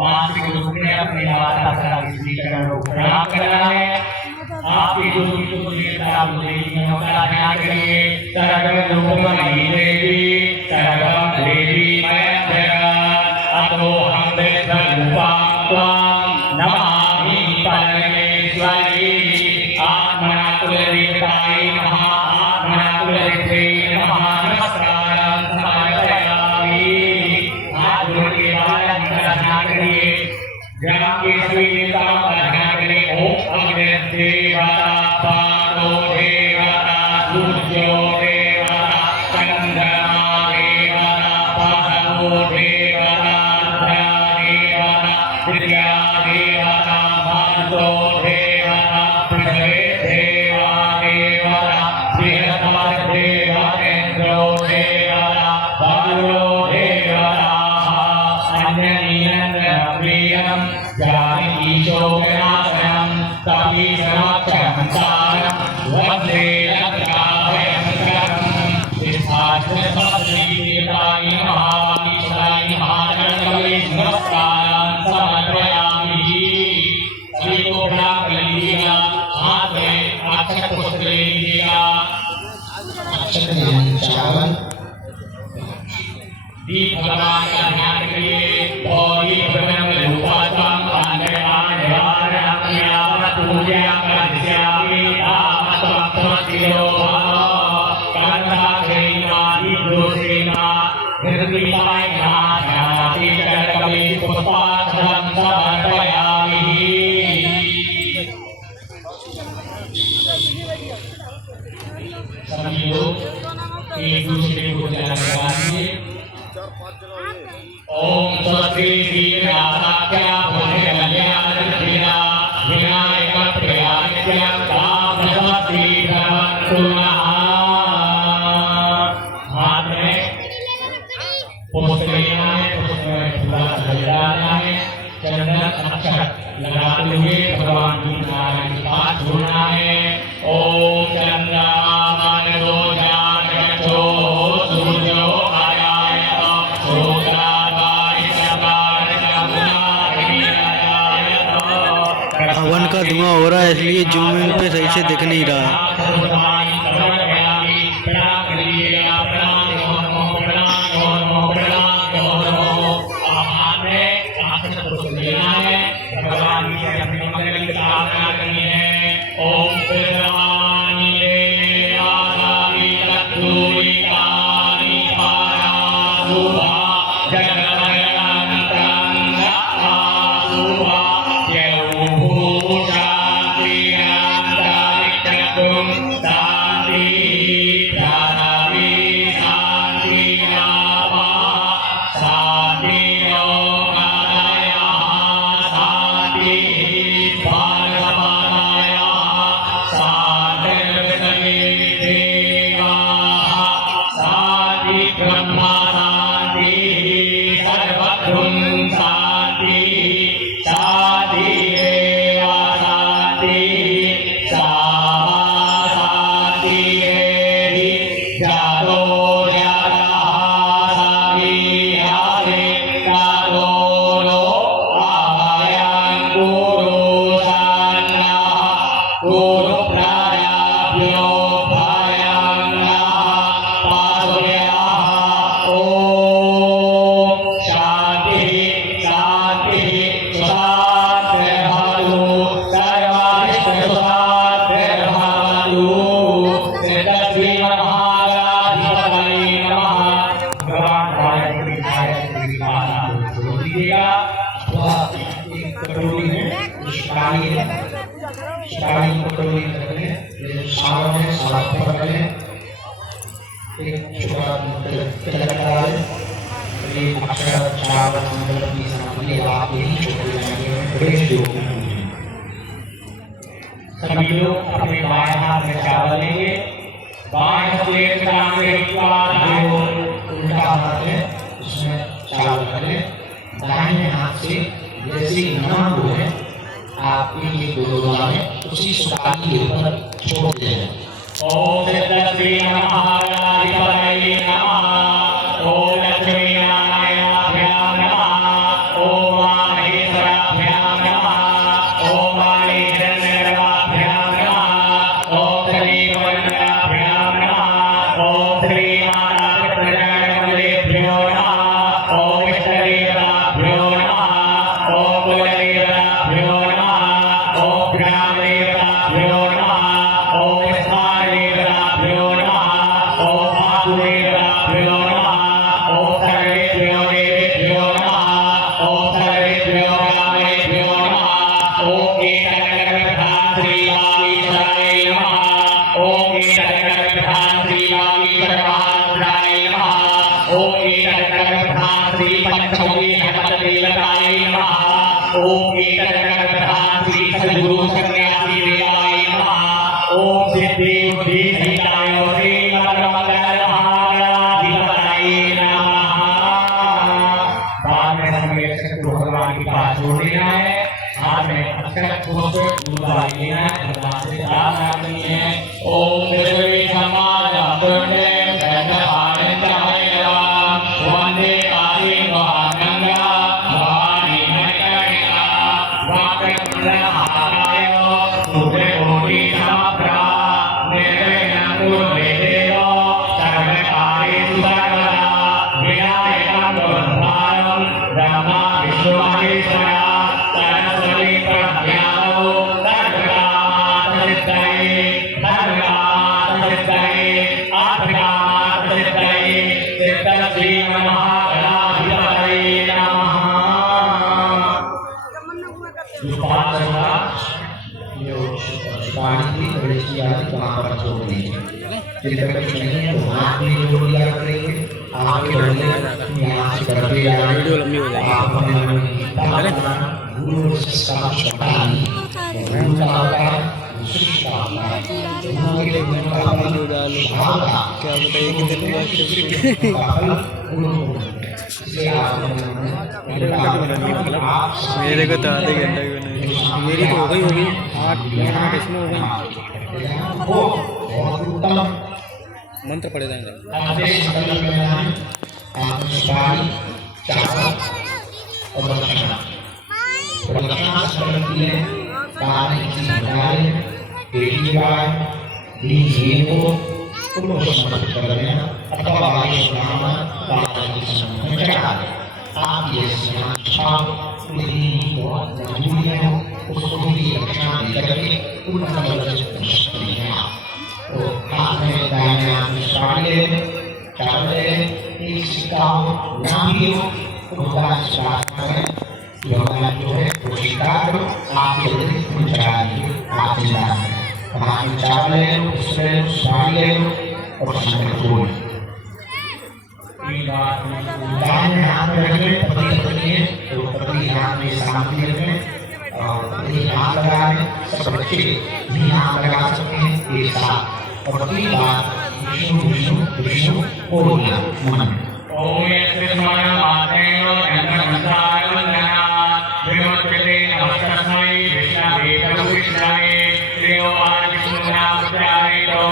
मानसिक रूप में अपने माता पिता की चरणों को प्रणाम करना है। आपकी गुरु की ध्यान करिए। सर्वं रूपमयी देवी सर्वं देवी मयं जगत् अतोऽहं विश्वरूपां त्वां नमामि परमेश्वरी। आत्मना कुलदेवतायै नमः। आत्मना कुलदेवते नमः। नमस्कारं समर्पयामि। हाथ जोड़ के बालक प्रार्थना करिए। ग्राम के सभी देवताओं का ध्यान करें। ओम अग्निदेवता पार्वो देवता सूर्यो देवता चंद्रमा देवता पार्वो देवता देवता विद्या देवता भार्गो देवता पृथ्वी देवा देवता बृहस्पति देवता इंद्रो देवता वायुः देवता अन्यनीयं प्रियं जानकीशोकनाशनं कपीशनाक्षरं वन्दे लङ्काभयङ्करम्। विष्णादेवताय महावाणीशाय महागणपतये नमस्कारं समर्पयामि। सभी को प्रणाम कर लीजिएगा। हाथ में अक्षत पुष्प ले लीजिएगा। दीप भगवान का ध्यान करिए। और ये ब्रह्म रूपात्मक पूजा करस्यामि आत्मत्वतिलो कर्मधारयिमानि दोषेना निर्मिताय नाथाति कर्मवि पुष्पाक्षरं समर्पयामि। सभी लोग एक दूसरे को लगाइए। ओम स्वस्ति श्रीनाथाख्या भुजगल्याणधीरा विनायक प्रियानित्यं कामस्वस्ति भवन्तु नः। हाथ में पुष्प लेना है। पुष्प में पूरा सजाना है। चंदन अक्षत लगाते हुए भगवान जी नारायण के पास जोड़ना है। ओम चंद्रमामनो जातगतो सूर्यो आयाय हवन का धुआं हो रहा है इसलिए जूम इन पे सही से दिख नहीं रहा है। सभी लोग अपने बाएं हाथ में चावल लेंगे। बाएं हाथ उल्टा हाथ है उसमें चावल करें। दाहिने हाथ से जैसे नमन हो है आपके लिए गुरुद्वारा में उसी सुपारी के ऊपर छोड़ दें। ओम श्री नमः। ओम लक्ष्मी नारायण पंचमुखी हनुमत्देवताय नमः। ओम एकचक्रप्रधान श्री सद्गुरु सन्यासी देवाय नमः। ओम सिद्धि बुद्धि सहिताय श्री मंगलाधिपतये नमः। बाद में हमें भगवान की बात छोड़ देना है। हाथ में अक्षर पुष्प दूसरा लेना है, भगवान से प्रार्थना करनी है। ओम देवी समाज पुण्य वंदे आदि महागंगा भवानी नैकरिका वाक्यमहाकाय सूर्यकोटि समप्रभा निर्विघ्नं कुरु देव सर्वकार्येषु सर्वदा विनायकं गुरुभारं ब्रह्मा विष्णु महेश्वर सरस्वती प्रज्ञानो सर्वकामसिद्धये आत्मकामसिद्धये सिद्धश्री महागणाधिपतये नमः। पानी की थोड़ी सी याद वहाँ पर छोड़ दीजिए। जिधर कुछ नहीं है तो हाथ में जोड़ दिया करेंगे। आगे बढ़िए, यहाँ से करते जाएंगे। आप अपने मन में गीता पढ़ना, गुरु शिष्य का शब्दानी, गुरु का अवतार, शिष्य का अवतार, गुरु के लिए गुरु का फल, भावना, क्या बताइए कि दिन बाद का फल गुरु को। इसे आप अपने मन में आप मेरे को तो आधे घंटा भी नहीं, मेरी तो हो गई होगी 8 किसमें हो गई। बहुत उत्तम मंत्र पढ़े जाएंगे। आदेश संकल्प में आप सुपारी, चावल और दक्षिणा संकल्प किए। पानी की गाय, बेटी गाय, दीजिए को उनको समर्पित कर देना अथवा बाई ब्राह्मण बाबा की समूह में चढ़ा दें। आप ये स्नान छाप पूरी बहुत मजबूरी है, उसको भी दक्षिणा देकर के उनका मतलब से पूछ सकते हैं आप। तो हाथ में दाहिने हाथ में साड़ी ले लें, चावल ले लें, एक सिक्का हो ना भी हो तो भगवान से प्रार्थना करें कि भगवान जो है वो स्वीकार करो, आपके लिए फूल चढ़ा दीजिए, आप जिंदा हैं। हाथ में चावल ले लो, उसमें साड़ी ले लो और उसमें फूल दाहिने हाथ में रखें। पति पत्नी है तो पति हाथ में सामने रखें और पति हाथ लगाएं। सब बच्चे भी हाथ लगा सकते हैं एक साथ और 3 बार विष्णु विष्णु विष्णु बोलना मन में। ओम यस्य स्मरणं मातेयो जन्मसंसार वंदना विमुच्यते नमस्तस्मै विष्णवे प्रभु विष्णवे श्रेयोवान् विष्णुनामोच्चारे तो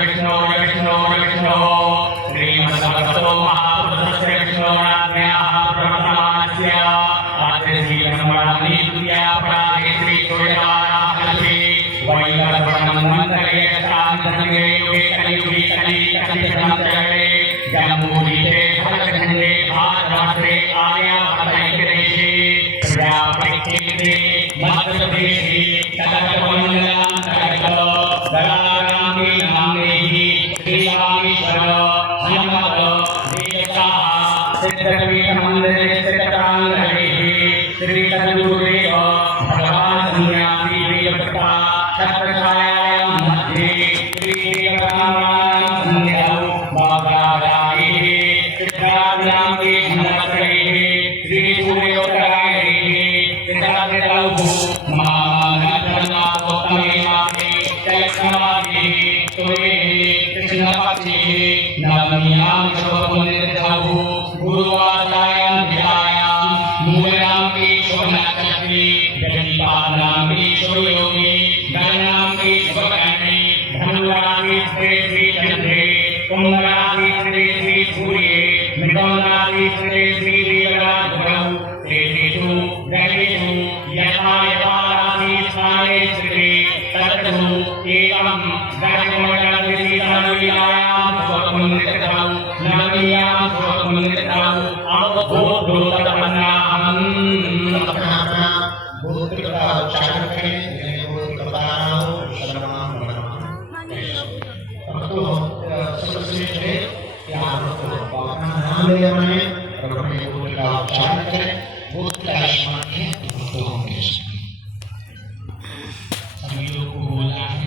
विष्णो विष्णो विष्णो श्रीमद्भगवतो महापुरुषस्य विष्णोराज्ञाः प्रवर्तमानस्य आद्यश्रीब्रह्मणि तुर्यापराधे श्रीसूर्यवाराहलभे वैवस्वतं मन्त्रे शान्तसंगे युगे कलियुगे कलिकथितमचरे जम्बूदीपे भरतखण्डे भारतवर्षे आर्यावर्तैकदेशे प्रजापतिक्षेत्रे मध्यप्रदेशे तदर्थमण्डलान्तर्गतो दलारामे नाम्नेहि श्रीरामेश्वर हनुमत देवताः सिद्धपीठमन्दिरे स्थितप्राङ्गणेः श्री सद्गुरुदेव भगवान् सन्यासी देवता छत्रछायायां मध्ये श्रीदेवतानां सन्निधौ भागराजायैः सिद्धाभ्यामे नमस्करैः श्रीसूर्योत्तरायणैः सिद्धाग्रतौ महानत्रनाथोत्तमे मासे चैत्रमासे सूर्ये कृष्णपक्षे नवम्यां शुभपुण्यतिथौ गुरुवासरायां धियायां मूलां मे शुभनक्षत्रे जगन्नाथां मे शुभयोगे गणानां मे शुभकर्णे धनुराशि श्री चन्द्रे कुम्भराशि श्री सूर्ये मृगराशि श्री देवराजगुरौ तेषु ग्रहेषु यथा यथा राशि स्थाने श्री तत्तु एवं ग्रहमण्डलविधितनुयां शुभपुण्यतिथौ नवम्यां शुभपुण्यतिथौ अवधूतपन्नाहम्। अपना गोत्र का उच्चारण करें। गोत्र का बताना हो शर्मा तो सबसे है कि आप अपना नाम ले रहे हैं और अपने गोत्र का उच्चारण करें। गोत्र का स्मरण है तो होंगे सभी लोग को बोलना है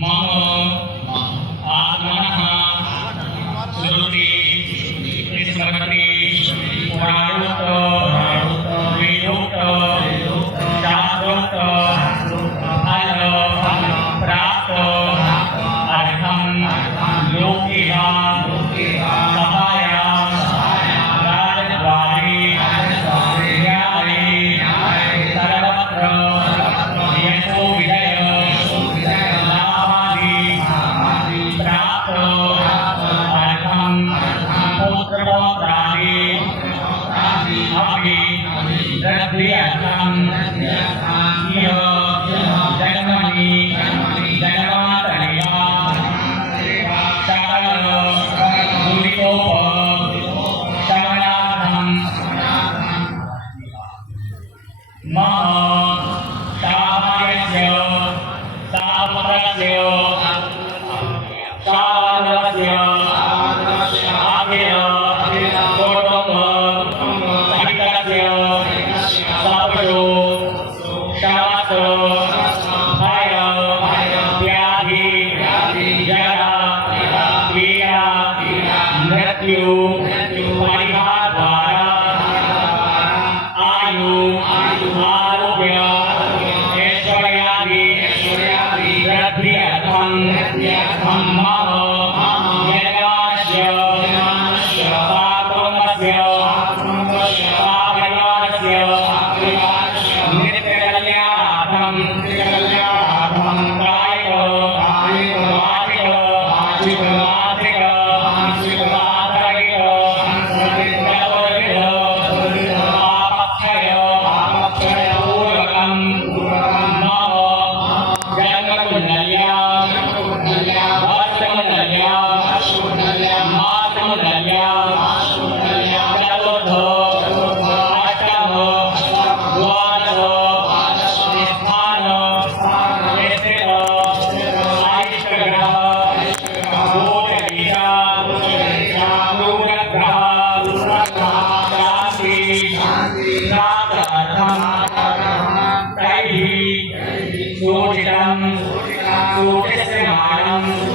मम आत्मनः श्रुति स्मृति पुराणो सूचितं सूचिस्यमानं